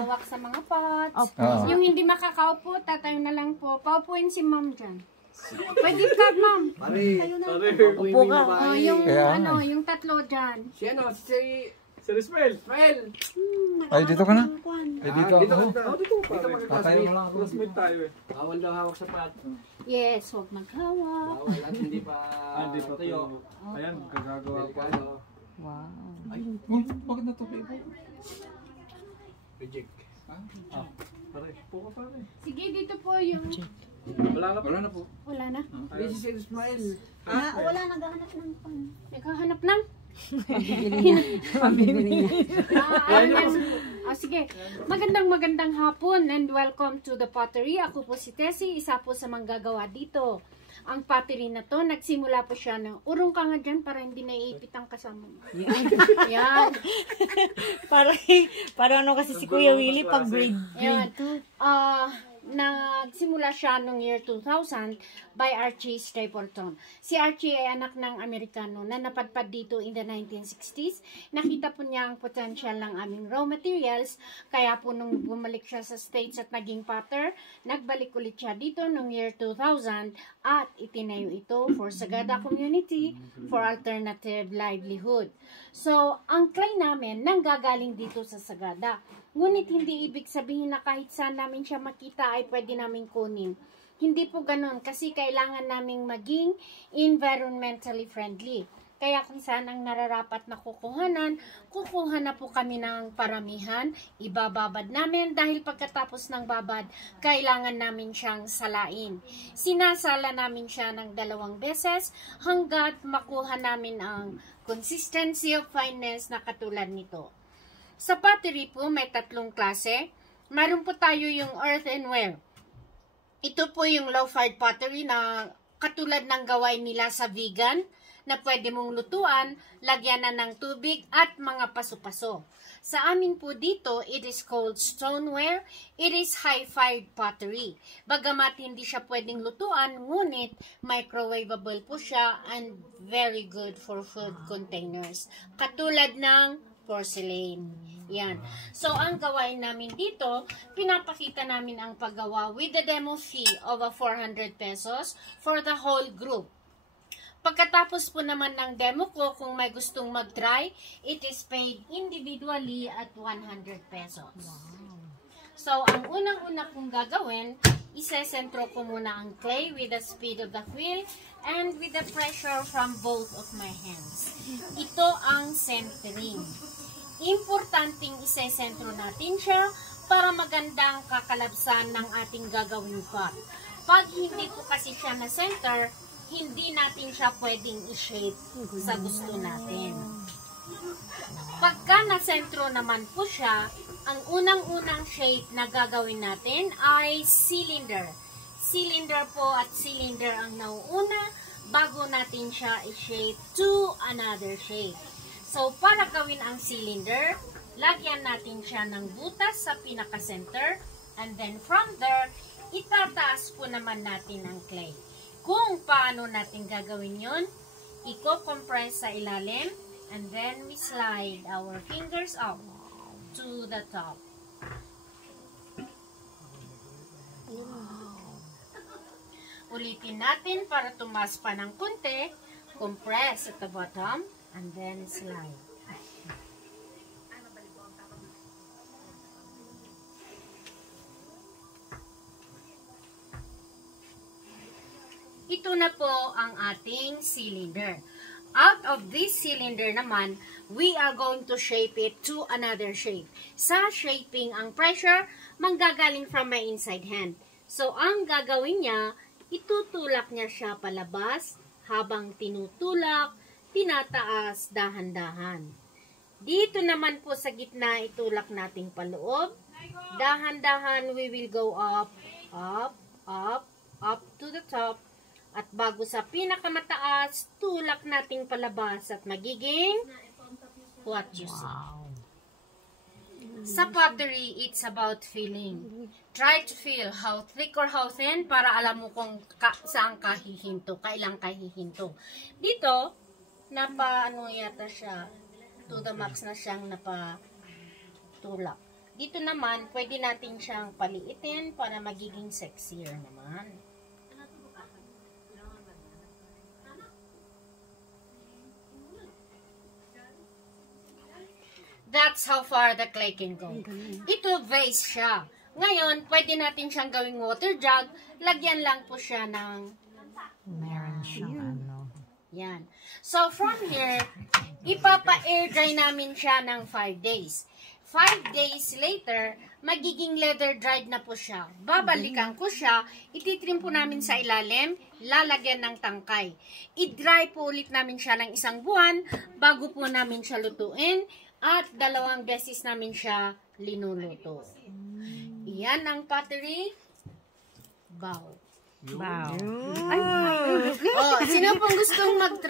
hawak sa mga pots. Opo. Yung hindi makakaupo, tatayo na lang po. Paupuin si ma'am dyan. Pwede ka, ma'am. Upo ka. Oh, yung, Kaya nga. yung tatlo dyan. Si ano, si Rismel. Rael. Ay, dito ka na. Ay, dito Dito ako. ka. Dito Tatayo magkakasmate. na lang ako. Classmate tayo eh. Bawal daw hawak sa pat. Yes, huwag maghawak. Bawal at hindi pa Hindi pa tayo. Ayan, gagagawa pa. Delikado. Uy, bakit natubig? Reject. Pare, po ka pare. Sige, dito po yung... Wala na po. Wala na po. Wala na. This is Ismail. Wala, naghahanap ng pan. Naghahanap ng? Sige. Magandang hapon and welcome to the pottery. Ako po si Tessie, isa po sa manggagawa dito. Ang pottery na to, nagsimula po siya ng urong ka nga dyan para hindi naiipit ang kasama mo. Yan. Para ano kasi si Kuya Willie pag grade Yan. 2. Nagsimula siya noong year 2000 by Archie Stapleton. Si Archie ay anak ng Amerikano na napadpad dito in the 1960s. Nakita po niya ang potential ng aming raw materials. Kaya po nung bumalik siya sa States at naging potter, nagbalik ulit siya dito noong year 2000 at itinayo ito for Sagada Community for Alternative Livelihood. So, ang clay namin nanggagaling dito sa Sagada. Ngunit hindi ibig sabihin na kahit saan namin siya makita ay pwede namin kunin. Hindi po ganun kasi kailangan naming maging environmentally friendly. Kaya kung saan ang nararapat na kukuhanan, kukuha na po kami ng paramihan, ibababad namin dahil pagkatapos ng babad, kailangan namin siyang salain. Sinasala namin siya ng 2 beses hanggat makuha namin ang consistency of fineness na katulad nito. Sa pottery po, may 3 klase. Meron po tayo yung earthenware. Ito po yung low-fired pottery na katulad ng gawain nila sa vegan, na pwede mong lutuan, lagyan na ng tubig at mga paso-paso. Sa amin po dito, it is called stoneware. It is high-fired pottery. Bagamat hindi siya pwedeng lutuan, ngunit microwavable po siya and very good for food containers. Katulad ng porcelain. Yan. So, ang gawain namin dito, pinapakita namin ang paggawa with the demo fee of 400 pesos for the whole group. Pagkatapos po naman ng demo ko, kung may gustong mag-try, it is paid individually at 100 pesos. So, ang unang-una kong gagawin, isesentro ko muna ang clay with the speed of the wheel and with the pressure from both of my hands. Ito ang centering. Importanteng isesentro natin siya para magandang kakalabsan ng ating gagawing pot. Pag hindi po kasi siya na center, hindi natin siya pwedeng i-shape sa gusto natin. Pagka na-sentro naman po siya, ang unang-unang shape na gagawin natin ay cylinder. Cylinder po at cylinder ang nauuna bago natin siya i-shape to another shape. So, para gawin ang cylinder, lagyan natin siya ng butas sa pinaka-center and then from there, itataas po naman natin ang clay. Kung paano natin gagawin yun, i-compress sa ilalim and then we slide our fingers up to the top. Ulitin natin para tumaas pa ng konti, compress at the bottom and then slide. Ito na po ang ating cylinder. Out of this cylinder naman, we are going to shape it to another shape. Sa shaping, ang pressure manggagaling from my inside hand. So, ang gagawin niya, itutulak niya siya palabas habang tinutulak, tinataas dahan-dahan. Dito naman po sa gitna, itulak nating paloob. Dahan-dahan, we will go up, up, up, up to the top. At bago sa pinakamataas, tulak nating palabas at magiging what you see. Sa pottery, it's about feeling. Try to feel how thick or how thin para alam mo kung saan ka hihinto, kailang ka hihinto. Dito, ano yata siya, to the max na siyang napatulak. Dito naman, pwede natin siyang paliitin para magiging sexier naman. That's how far the clay can go. Ito, vase siya. Ngayon, pwede natin siyang gawing water jug. Lagyan lang po siya ng Meron siyang ano. yan. So, from here, ipapa-air dry namin siya ng 5 days. 5 days later, magiging leather dried na po siya. Babalikan ko siya, ititrim po namin sa ilalim, lalagyan ng tangkay. I-dry po ulit namin siya ng 1 buwan bago po namin siya lutuin at 2 beses namin siya linuluto. Iyan ang pottery bowl. Wow. Oh, sino pong gustong mag-try?